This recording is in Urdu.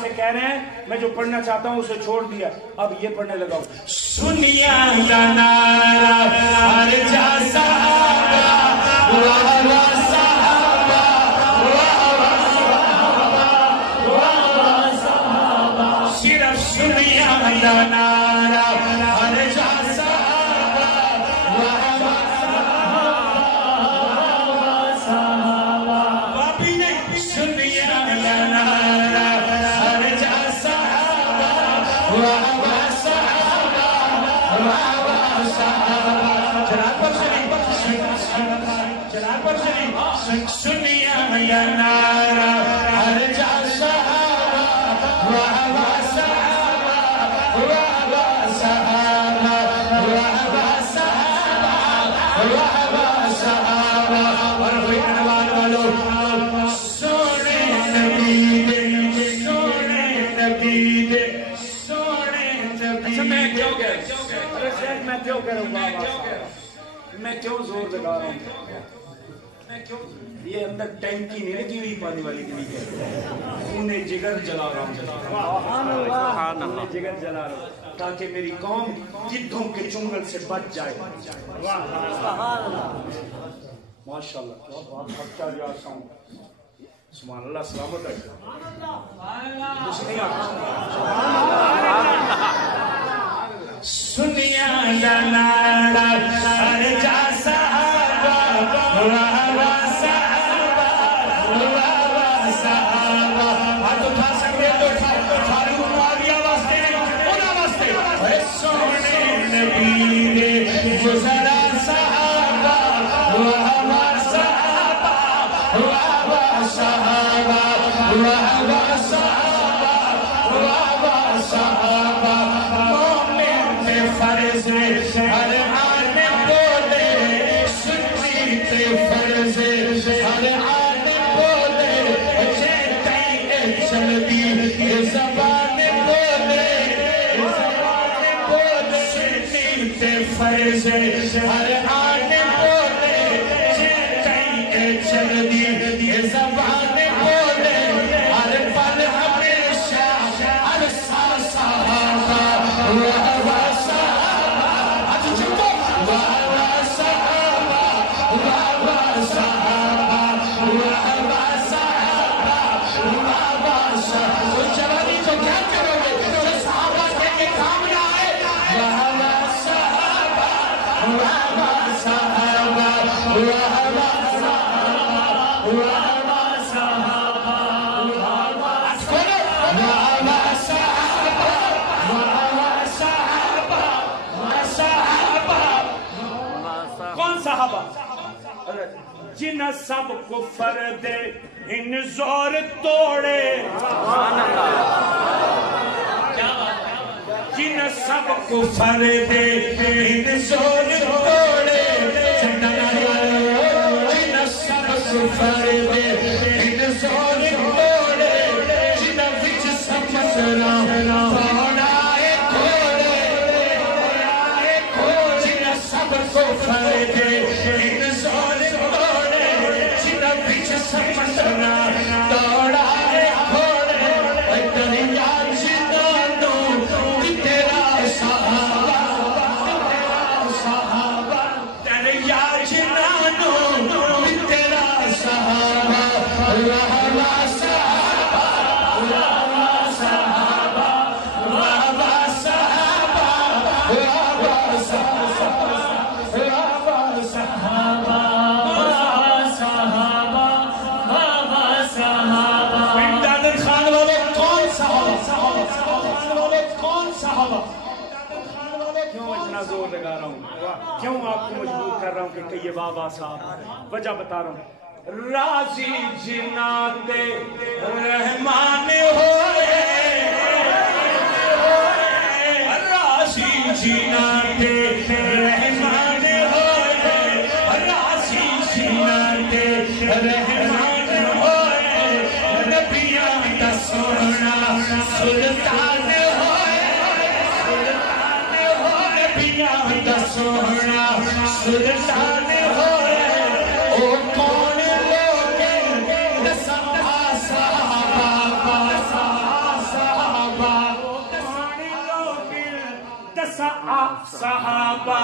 سے کہہ رہے ہیں میں جو پڑھنا چاہتا ہوں اسے چھوڑ دیا اب یہ پڑھنے لگا ہوں سنیا صرف سنیا میں کیوں زور لگا رہا ہوں یہ اندر ٹینکی نہیں لگی ہوئی پانی والی کے لیے انہیں جگر جلا رہا ہوں جگر جلا رہا ہوں تاکہ میری قوم گدھوں کے چنگل سے بچ جائے ماشاءاللہ کیا بات اچھا ریاض ہوں سبحان اللہ سلامت ہے کچھ نہیں سنیا لانا ارجا صحابہ صحابہ ہاتھ اٹھا سکتے تو فاروق معاویہ واسطے انہاں واسطے سونے نبی نے گزرا صحابہ صحابہ صحابہ صحابہ فرض ہر عالم بولے سنی تے فرض ہر عالم بولے چیتائی چلدی زبان بولے سنی تے فرض ہر عالم بولے چیتائی چلدی زبان بولے ہر پل ہمیشہ ہر صحابہ جن سب کفر دے ان زور توڑے جن سب کفر دے ان زور توڑے جن سب کفر دے ان زور توڑے جن وچ سب مسئلہ پاڑائے کھوڑے جن سب کفر دے ان زور سمندرہ دوڑا ہے گھوڑے دریا جنانوں تیرا صحابہ دریا جنانوں تیرا صحابہ زور لگا رہا ہوں کیوں آپ کو مجبور کر رہا ہوں کہ کہیے بابا صاحب وجہ بتا رہا ہوں راضی جنات رحمان ہوئے راضی جنات رحمان ہوئے راضی جنات رحمان ہوئے نبیاں دا سونا سلطان سونا سلطان ہوئے او کون لوگے صحابہ صحابہ